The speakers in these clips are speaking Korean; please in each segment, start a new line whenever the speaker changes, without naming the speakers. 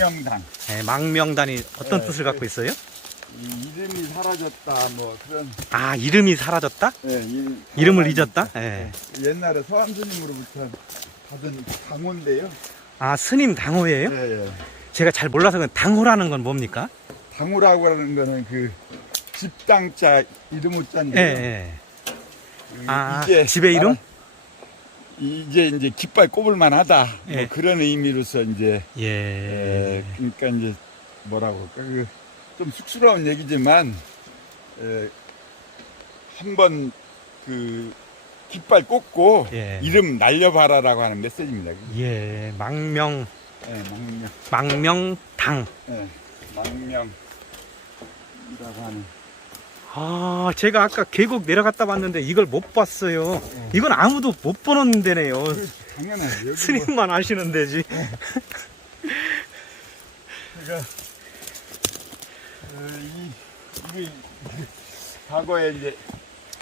망명당
네, 망명단이 어떤
네,
뜻을 갖고 있어요?
이 이름이 사라졌다 뭐 그런
아, 이름이 사라졌다?
예, 이,
이름을 잊었다? 예.
옛날에 서한 스님으로부터 받은 당호인데요.
아, 스님 당호예요?
예, 예.
제가 잘 몰라서 그 당호라는 건 뭡니까?
당호라고 하는 거는 그 집당자 이름
예, 예. 아, 집의 이름?
이제 이제 깃발 꼽을 만하다 뭐
예.
그런 의미로서 이제
예.
에, 그러니까 이제 뭐라고 할까 그, 좀 쑥스러운 얘기지만 한번 그 깃발 꽂고
예.
이름 날려봐라라고 하는 메시지입니다.
예, 망명,
예, 망명,
망명당.
예, 망명이라고 하는.
아, 제가 아까 계곡 내려갔다 봤는데 이걸 못 봤어요. 이건 아무도 못 보는 데네요.
당연하지. 뭐,
스님만 아시는 데지.
그러니까 어, 이 이게 과거에 이제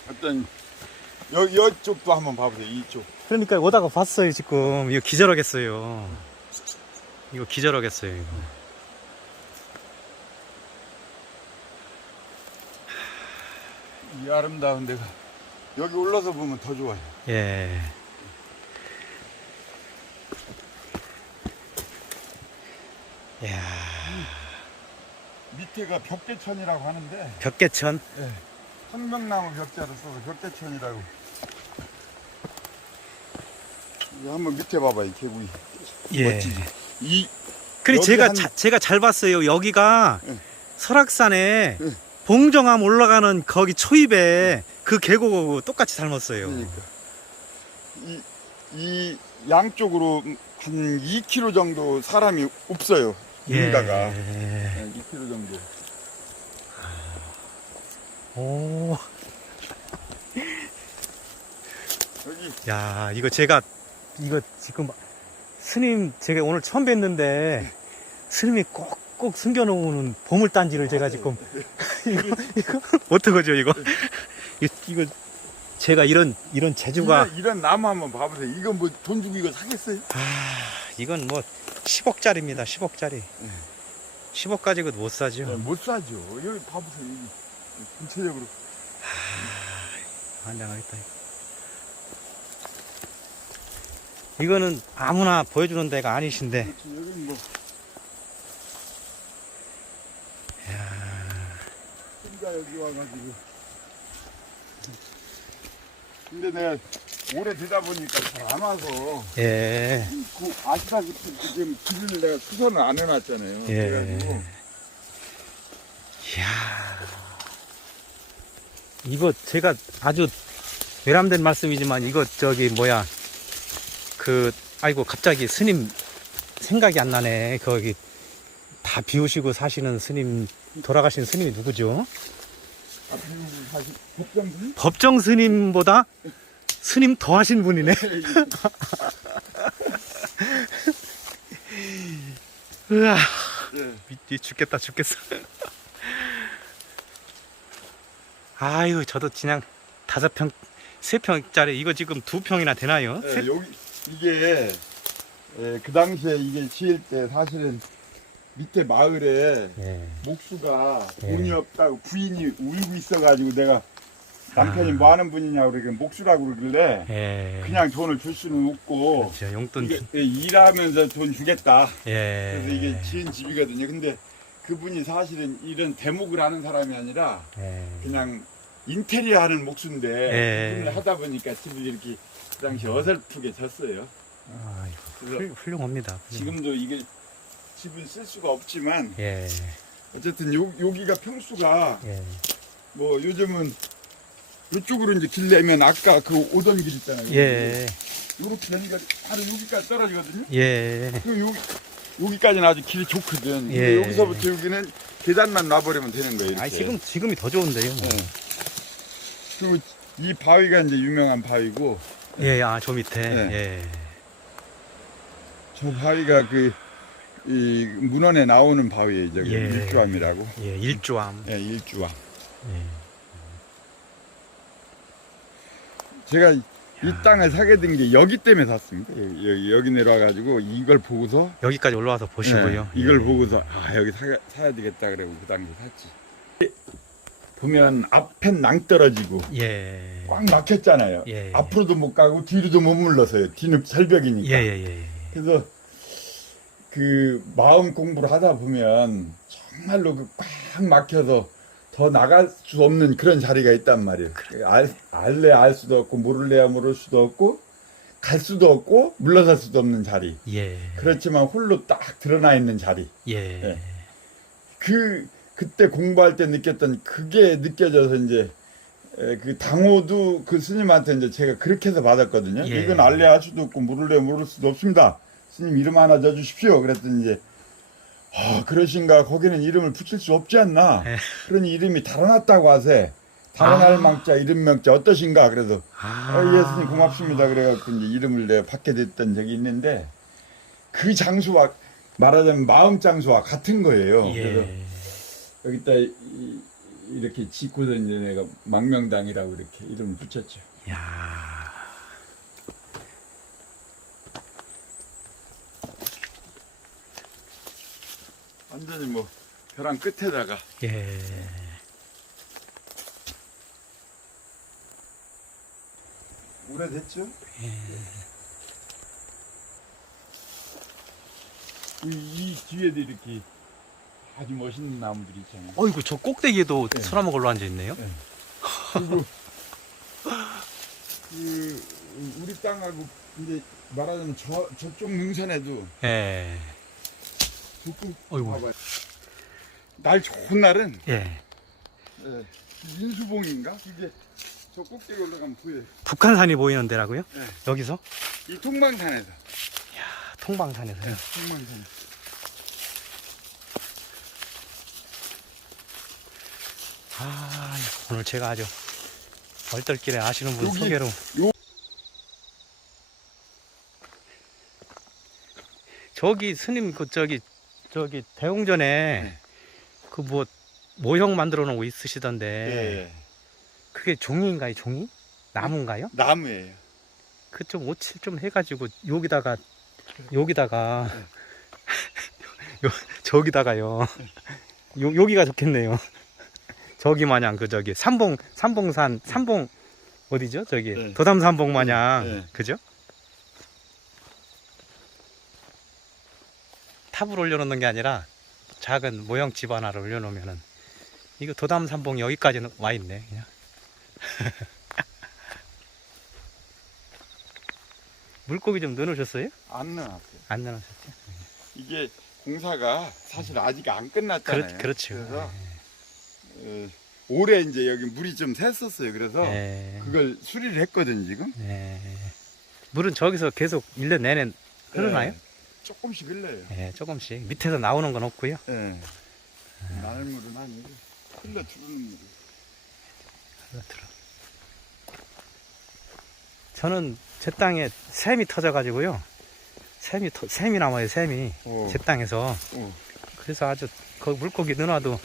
어떤 여 여쪽도 한번 봐보세요. 이쪽.
그러니까 오다가 봤어요, 지금. 이거 기절하겠어요. 이거 기절하겠어요, 이거.
이 아름다운 데가 여기 올라서 보면 더 좋아요.
예. 이야,
밑에가 벽대천이라고 하는데
벽계천.
황명나무 벽자로 써서 벽대천이라고. 이거 한번 밑에 봐봐 이 계곡이
예.
멋지지. 이
그래
여기
제가
한-
자- 제가 잘 봤어요. 여기가
예.
설악산에
예.
봉정암 올라가는 거기 초입에 그 계곡하고 똑같이 닮았어요.
그러니까 이, 이 양쪽으로 한 2km 정도 사람이 없어요. 인가가
예.
2km 정도.
오.
여기
야, 이거 제가 이거 지금 스님 제가 오늘 처음 뵀는데 스님이 꼭 꼭 숨겨놓은 보물단지를 제가 지금. 이거 이거. 어떡하죠 이거? 이거, 이거 제가 이런 이런 재주가.
이런, 이런 나무 한번 봐보세요. 이건 뭐 돈 주고 이거 사겠어요?
아 이건 뭐 10억짜리입니다 10억짜리. 10억 가지고 못 사죠.
네, 못 사죠. 여기 봐보세요. 여기. 전체적으로.
환장하겠다. 이거. 이거는 아무나 보여주는 데가 아니신데.
그렇지, 여기 뭐 혼자 여기 와가지고 근데 내가 오래 되다 보니까 잘 안 와서
예.
그 아시다시피 지금 길을 내가 수선을 안 해놨잖아요.
예.
그래가지고
이야. 이거 제가 아주 외람된 말씀이지만 이거 저기 뭐야 그 아이고 갑자기 스님 생각이 안 나네 거기 다 비우시고 사시는 스님 돌아가신 스님이 누구죠?
사실 법정
스님보다 스님 더 하신 분이네 으아
예.
미, 죽겠다 죽겠어 아유 저도 그냥 다섯 평 세 평짜리 이거 지금 두 평이나 되나요?
예,
세-
여기 이게 예, 그 당시에 이게 지을 때 사실은 밑에 마을에
예.
목수가
예.
돈이 없다고 부인이 울고 있어가지고 내가 남편이
아.
뭐 하는 분이냐고 그러길래 목수라고 그러길래
예.
그냥 돈을 줄 수는 없고
그렇죠. 용돈
이게
주-
예, 일하면서 돈 주겠다
예.
그래서 이게 지은 집이거든요 근데 그분이 사실은 이런 대목을 하는 사람이 아니라
예.
그냥 인테리어 하는 목수인데
예.
그분을 하다 보니까 집을 이렇게 그 당시 어설프게 졌어요 그래서
훌- 훌륭합니다. 훌륭.
지금도 이게 집을 쓸 수가 없지만
예.
어쨌든 요, 여기가 평수가
예.
뭐 요즘은 이쪽으로 이제 길 내면 아까 그 오던 길 있잖아요.
예.
요렇게 여기가 바로 여기까지 떨어지거든요.
예.
그 여기 여기까지는 아주 길이 좋거든.
예.
여기서부터 여기는 계단만 놔버리면 되는 거예요. 이렇게.
아 지금 지금이 더 좋은데요.
예. 그리고 이 바위가 이제 유명한 바위고
예, 아 저 밑에.
네.
예.
저 바위가 그 이 문헌에 나오는 바위예요. 저기
예.
일주암이라고.
예, 일조암.
예, 일주암.
예.
제가 이 땅을 사게 된 게 여기 때문에 샀습니다. 여기, 여기, 여기 내려와가지고 이걸 보고서
여기까지 올라와서 보시고요.
예, 이걸
예.
보고서 아 여기 사, 사야 되겠다 그래고 그 당시 샀지. 보면 앞엔 낭떨어지고
예.
꽉 막혔잖아요.
예.
앞으로도 못 가고 뒤로도 못 물러서요. 뒤는 절벽이니까.
예, 예, 예.
그래서 그 마음 공부를 하다 보면 정말로 그 꽉 막혀서 더 나갈 수 없는 그런 자리가 있단 말이에요. 알, 알래 알 수도 없고 모를래야 모를 수도 없고 갈 수도 없고 물러설 수도 없는 자리.
예.
그렇지만 홀로 딱 드러나 있는 자리.
예.
예. 그 그때 공부할 때 느꼈던 그게 느껴져서 이제 에, 그 당호도 그 스님한테 이제 제가 그렇게 해서 받았거든요.
예.
이건 알래 할 수도 없고 모를래 모를 수도 없습니다. 스님 이름 하나 줘 주십시오. 그랬더니 이제 아 그러신가 거기는 이름을 붙일 수 없지 않나.
예.
그러니 이름이 달아났다고 하세. 달아날
아.
망자 이름 명자 어떠신가 그래서
아.
아, 예, 스님 고맙습니다. 그래갖고 이제 이름을 내가 받게 됐던 적이 있는데 그 장소와 말하자면 마음 장소와 같은 거예요. 그래서
예.
여기다 이, 이렇게 짓고서 이제 내가 망명당이라고 이렇게 이름을 붙였죠.
야.
완전히 뭐 벼랑 끝에다가
예.
오래됐죠?
예.
이, 이 뒤에도 이렇게 아주 멋있는 나무들이 있잖아요.
어이구 저 꼭대기에도
네.
소나무 걸로 앉아 있네요.
그리고 그 우리 땅하고 이제 말하자면 저 저쪽 능선에도
예. 어이구.
날 좋은 날은
예.
예, 인수봉인가 이게 저 꼭대기 올라가면 보여요.
북한산이 보이는 데라고요?
네.
여기서?
이 통방산에서
아, 통방산에서요.
통방산.
아, 오늘 제가 아주 얼떨결에 아시는 분
여기-
소개로.
요-
저기 스님 그 저기 저기 대웅전에
네.
그뭐 모형 만들어 놓은 거 있으시던데
예,
그게 종이인가요 종이? 나무인가요?
나무예요.
그 좀 오칠 좀 해가지고 여기다가 여기다가
네.
요, 저기다가요 요, 여기가 좋겠네요 저기 마냥 그 저기 삼봉 삼봉산 삼봉 어디죠 저기
네.
도담 삼봉 마냥
네.
그죠? 탑을 올려놓는 게 아니라 작은 모형 집 하나를 올려놓으면은 이거 도담 삼봉 여기까지는 와 있네 그냥 물고기 좀 넣어놓으셨어요?
안 나왔어요.
안 넣어놓으셨죠?
이게 공사가 사실 아직 안 끝났잖아요.
그렇, 그렇죠.
그래서 어, 올해 이제 여기 물이 좀 샜었어요. 그래서
예.
그걸 수리를 했거든 지금.
예. 물은 저기서 계속 1년 내내 흐르나요?
예, 조금씩 흘러요.
예, 조금씩. 밑에서 나오는 건 없고요.
예. 나늘물은 아니고 흘러 들어오는 물.
들어. 저는 제 땅에 샘이 터져가지고요. 샘이, 터, 샘이 남아요, 샘이.
어.
제 땅에서.
어.
그래서 아주 그 물고기 넣어놔도,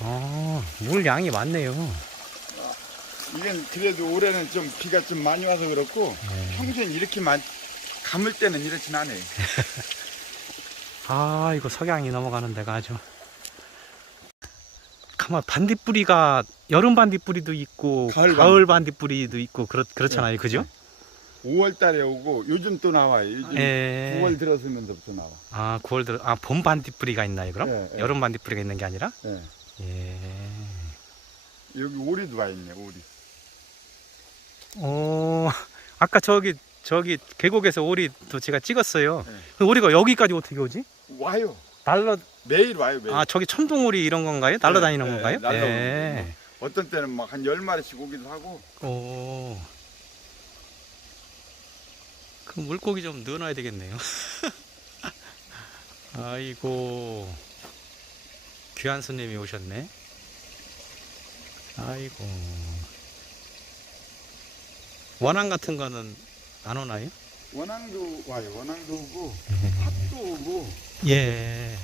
어, 물 양이 많네요.
이건 그래도 올해는 좀 비가 좀 많이 와서 그렇고
예.
평소엔 이렇게 많 감을 때는 이렇진 않아요.
아, 이거 석양이 넘어가는 데가 아주. 가만 반딧불이가 여름 반딧불이도 있고
가을
가을, 반딧불이도 있고 그렇 그렇잖아요, 그죠?
5월 달에 오고 요즘 또 나와요. 요즘
예.
9월 들어서면서부터 나와.
아, 9월 들어 아, 봄 반딧불이가 있나요, 그럼?
예, 예.
여름 반딧불이가 있는 게 아니라?
예.
예.
여기 오리도 와 있네. 오리.
어, 아까 저기 저기 계곡에서 오리도 제가 찍었어요.
네.
그 오리가 여기까지 어떻게 오지?
와요.
날라
매일 와요. 매일.
아, 저기 천둥오리 이런 건가요? 날라다니는
네,
건가요?
날라오는
예.
어떤 때는 막한 10마리씩 오기도 하고
오. 그 물고기 좀 넣어놔야 되겠네요. 아이고 귀한 손님이 오셨네. 아이고 원앙 같은 거는 안 오나요?
원앙도 와요. 원앙도 오고
음.
팥도 오고
예.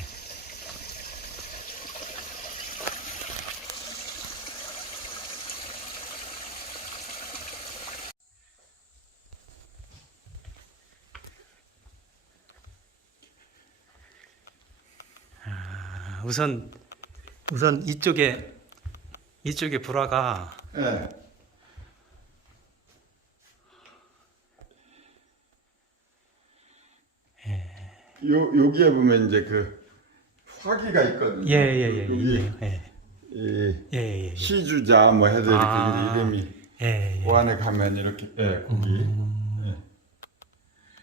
아, 우선 우선 이쪽에 이쪽에 불화가
예. 요 여기에 보면 이제 그 화기가 있거든요.
예 예 예
여기
예.
이
예, 예,
시주자 뭐 해도 이렇게
아.
이름이
예, 예.
그 안에 가면 이렇게 예 거기 예.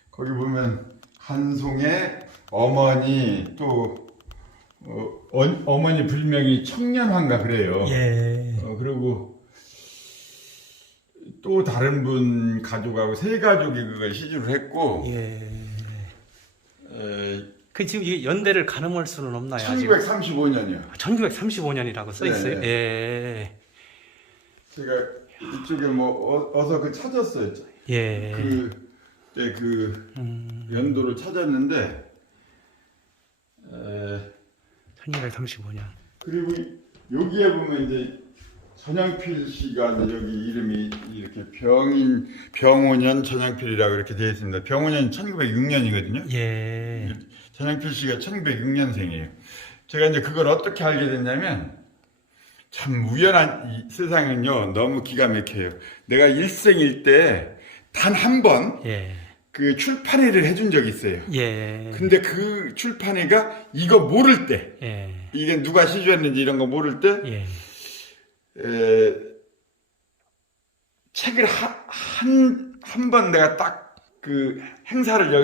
거기 보면 한송의 어머니 또 어, 어, 어 머니 불명이 청년환가 그래요.
예.
어, 그리고 또 다른 분 가족하고 세 가족이 그걸 시주를 했고
예.
에,
그 지금 이게 연대를 가늠할 수는 없나요? 아직?
1935년이요.
1935년이라고 써 있어요.
네,
예.
제가 이쪽에 뭐 어, 어서 그 찾았어요.
예.
그, 네, 그
음,
연도를 찾았는데 에,
1935년.
그리고 이- 여기에 보면 이제 전양필 씨가 여기 이름이 이렇게 병인 병오년 전양필이라고 이렇게 되어 있습니다. 병오년 1906년이거든요.
예.
전양필 씨가 1906년생이에요. 제가 이제 그걸 어떻게 알게 됐냐면 참 우연한 이 세상은요 너무 기가 막혀요. 내가 일생일 때 단 한 번그
예.
출판회를 해준 적이 있어요.
예.
근데 그 출판회가 이거 모를 때
예.
이게 누가 시주했는지 이런 거 모를 때
예.
에, 책을 한한한 번 내가 딱 그 행사를 여기